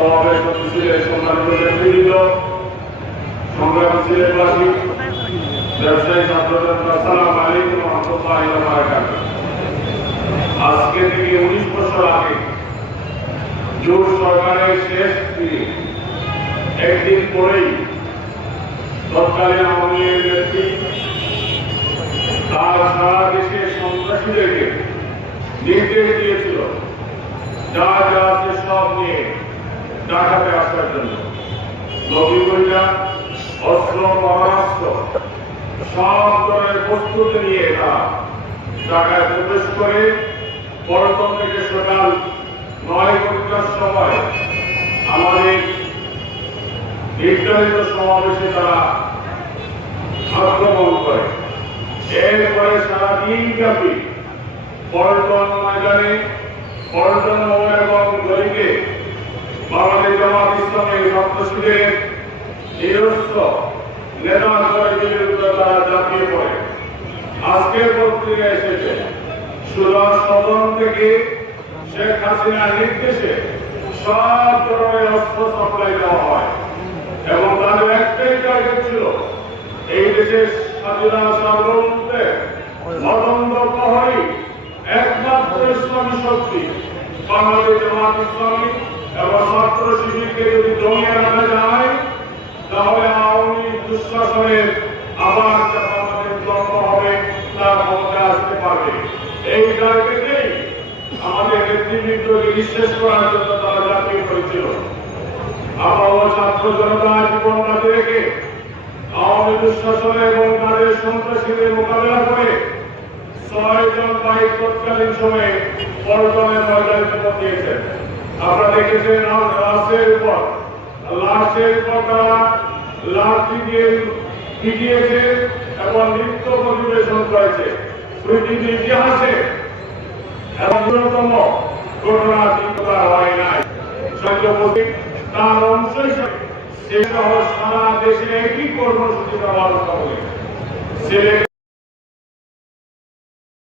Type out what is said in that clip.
সমাবেশ মিছিলের সম্মানিত নেতৃবৃন্দ, সংগ্রাম সিলেটবাসী, ব্যবসায়ী ছাত্রদের আসসালামু আলাইকুম ওয়া রাহমাতুল্লাহি ওয়া বারাকাতুহু। আজকে থেকে 19 বছর আগে জোট সরকারের শেষ দিনে একদিন পরেই তৎকালীন আওয়ামী লীগের নেত্রী তার সারা দেশের সন্ত্রাসীদেরকে নির্দেশ দিয়েছিল যা যা আছে সব নিয়ে ঢাকাতে আসার জন্য। নবীগঞ্জা, অস্ত্র, পরমাস্ত্র সব ধরনের প্রস্তুতি নিয়ে তারা ঢাকায় প্রবেশ করে পল্টন থেকে সকাল 9টার সময় আমাদের নির্ধারিত সমাবেশে তারা আক্রমণ করে। এরপরে সারাদিন ব্যাপী পল্টন ময়দানে, পল্টন এবং গলিতে বাংলাদেশ জামাত ইসলামের ছাত্রশিবিরের নিরস্ত্র নেতাদের বিরুদ্ধে তারা ঝাঁপিয়ে পড়ে। আজকের পত্রিকা এসেছে সুরাজ সদন থেকে শেখ হাসিনার নির্দেশে সব ধরনের অস্ত্র সাপ্লাই দেওয়া হয় এবং তাদের একটাই টার্গেট ছিল এই দেশের স্বাধীনতা সার্বভৌমত্বে মদন্ত প্রহরী একমাত্র ইসলামী শক্তি বাংলাদেশ জামাত ইসলামী এবং ছাত্র শিবিরকে যদি জমিয়ে রাখা যায় তাহলে আওয়ামী লীগ দুঃশাসনের আবার আমাদের জন্ম হবে, তার ক্ষমতা আসতে পারবে। এই টার্গেটেই আমাদের নেতৃবৃন্দকে নিঃশেষ করার জন্য তারা ঝাঁপিয়ে পড়েছিল। আবহাওয়া ছাত্র জনতা জীবন বাজি রেখে আওয়ামী দুঃশাসন এবং তাদের সন্ত্রাসীদের মোকাবেলা করে 6 জন ভাই তৎকালীন সময়ে পল্টনের ময়দানে জীবন দিয়েছেন। আপনারা দেখেছেন লাশের উপর তারা লাঠি দিয়ে পিটিয়েছে এবং নৃত্য পরিবেশন করেছে। পৃথিবীর ইতিহাসে ন্যূনতম ঘটনা চিন্তা হয় নাই। তার অংশ হিসাবে সারা দেশে একই কর্মসূচি ব্যবহার করে